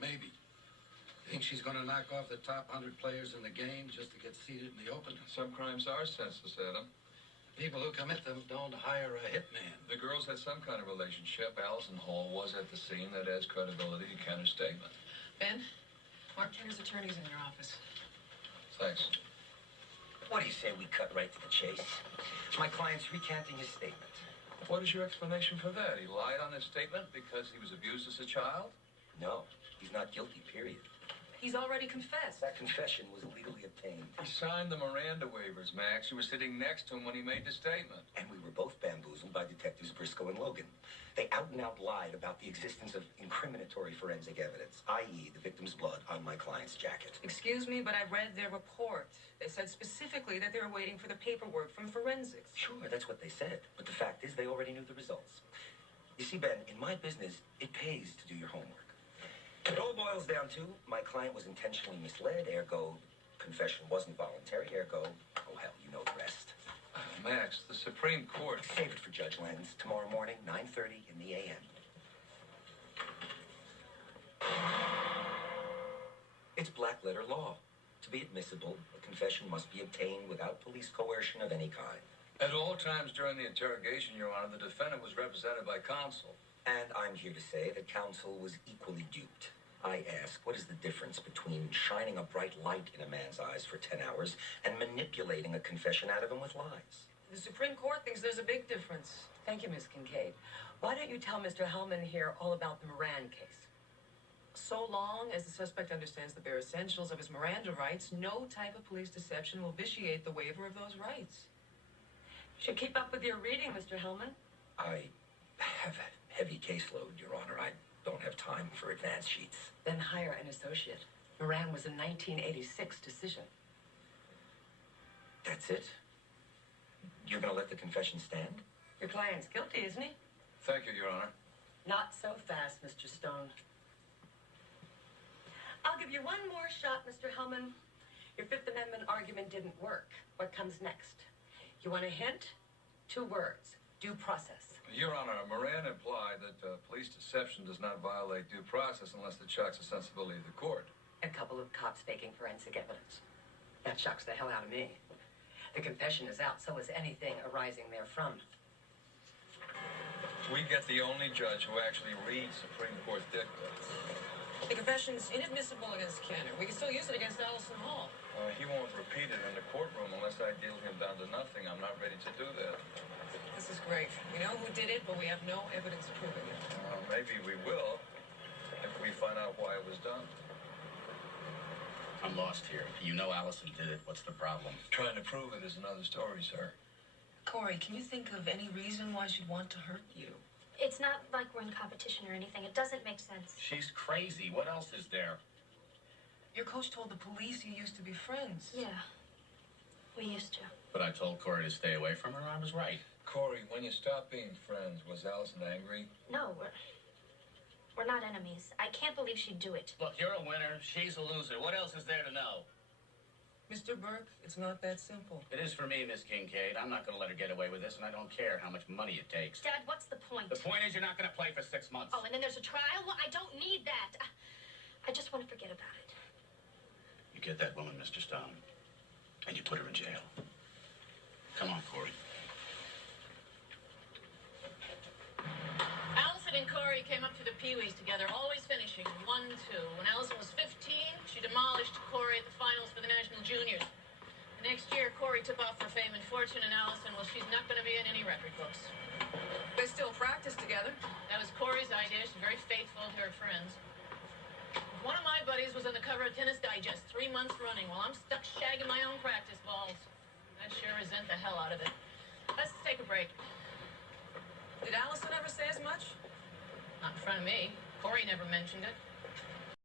Maybe. Think she's going to knock off the top 100 players in the game just to get seated in the open? Some crimes are senseless, Adam. People who commit them don't hire a hitman. The girls had some kind of relationship. Allison Hall was at the scene. That adds credibility to Kenner's statement. Ben, Mark Kenner's attorney's in your office. Thanks. What do you say we cut right to the chase? My client's recanting his statement. What is your explanation for that? He lied on his statement because he was abused as a child? No, he's not guilty, period. He's already confessed. That confession was legally obtained. He signed the Miranda waivers, Max. You were sitting next to him when he made the statement. And we were both bamboozled by Detectives Briscoe and Logan. They out and out lied about the existence of incriminatory forensic evidence, i.e. the victim's blood on my client's jacket. Excuse me, but I read their report. They said specifically that they were waiting for the paperwork from forensics. Sure, that's what they said. But the fact is they already knew the results. You see, Ben, in my business, it pays to do your homework. It all boils down to my client was intentionally misled, ergo, confession wasn't voluntary, ergo, oh hell, you know the rest. Max, the Supreme Court... Save it for Judge Lenz, tomorrow morning, 9:30 in the a.m. It's black letter law. To be admissible, a confession must be obtained without police coercion of any kind. At all times during the interrogation, Your Honor, the defendant was represented by counsel. And I'm here to say that counsel was equally duped. I ask, what is the difference between shining a bright light in a man's eyes for 10 hours and manipulating a confession out of him with lies? The Supreme Court thinks there's a big difference. Thank you, Miss Kincaid. Why don't you tell Mr. Hellman here all about the Moran case? So long as the suspect understands the bare essentials of his Miranda rights, no type of police deception will vitiate the waiver of those rights. You should keep up with your reading, Mr. Hellman. I have a heavy caseload, Your Honor. I don't have time for advance sheets. Then hire an associate. Moran was a 1986 decision. That's it? You're going to let the confession stand? Your client's guilty, isn't he? Thank you, Your Honor. Not so fast, Mr. Stone. I'll give you one more shot, Mr. Hellman. Your Fifth Amendment argument didn't work. What comes next? You want a hint? 2 words. Due process. Your Honor, Moran implied that police deception does not violate due process unless it shocks the sensibility of the court. A couple of cops faking forensic evidence. That shocks the hell out of me. The confession is out, so is anything arising therefrom. We get the only judge who actually reads Supreme Court dicta. The confession's inadmissible against Kenner. We can still use it against Allison Hall. He won't repeat it in the courtroom unless I deal him down to nothing. I'm not ready to do that. This is great. We know who did it, but we have no evidence proving it. Maybe we will if we find out why it was done. I'm lost here. You know Allison did it. What's the problem? Trying to prove it is another story, sir. Corey, can you think of any reason why she'd want to hurt you? It's not like we're in competition or anything. It doesn't make sense. She's crazy. What else is there? Your coach told the police you used to be friends. Yeah, we used to. But I told Corey to stay away from her. I was right. Corey, when you stopped being friends, was Allison angry? No, we're not enemies. I can't believe she'd do it. Look, you're a winner. She's a loser. What else is there to know? Mr. Burke, it's not that simple. It is for me, Miss Kincaid. I'm not going to let her get away with this, and I don't care how much money it takes. Dad, what's the point? The point is you're not going to play for 6 months. Oh, and then there's a trial? Well, I don't need that. I just want to forget about it. You get that woman, Mr. Stone, and you put her in jail. Come on, Corey. Allison and Corey came up to the Pee-wees together, always finishing 1-2. When Allison was 15, she demolished Corey at the finals for the National Juniors. The next year, Corey took off for fame and fortune, and Allison, well, she's not going to be in any record books. They still practice together. That was Corey's idea. She's very faithful to her friends. One of my buddies was on the cover of Tennis Digest 3 months running while I'm stuck shagging my own practice balls. I'd sure resent the hell out of it. Let's take a break. Did Allison ever say as much? Not in front of me. Corey never mentioned it.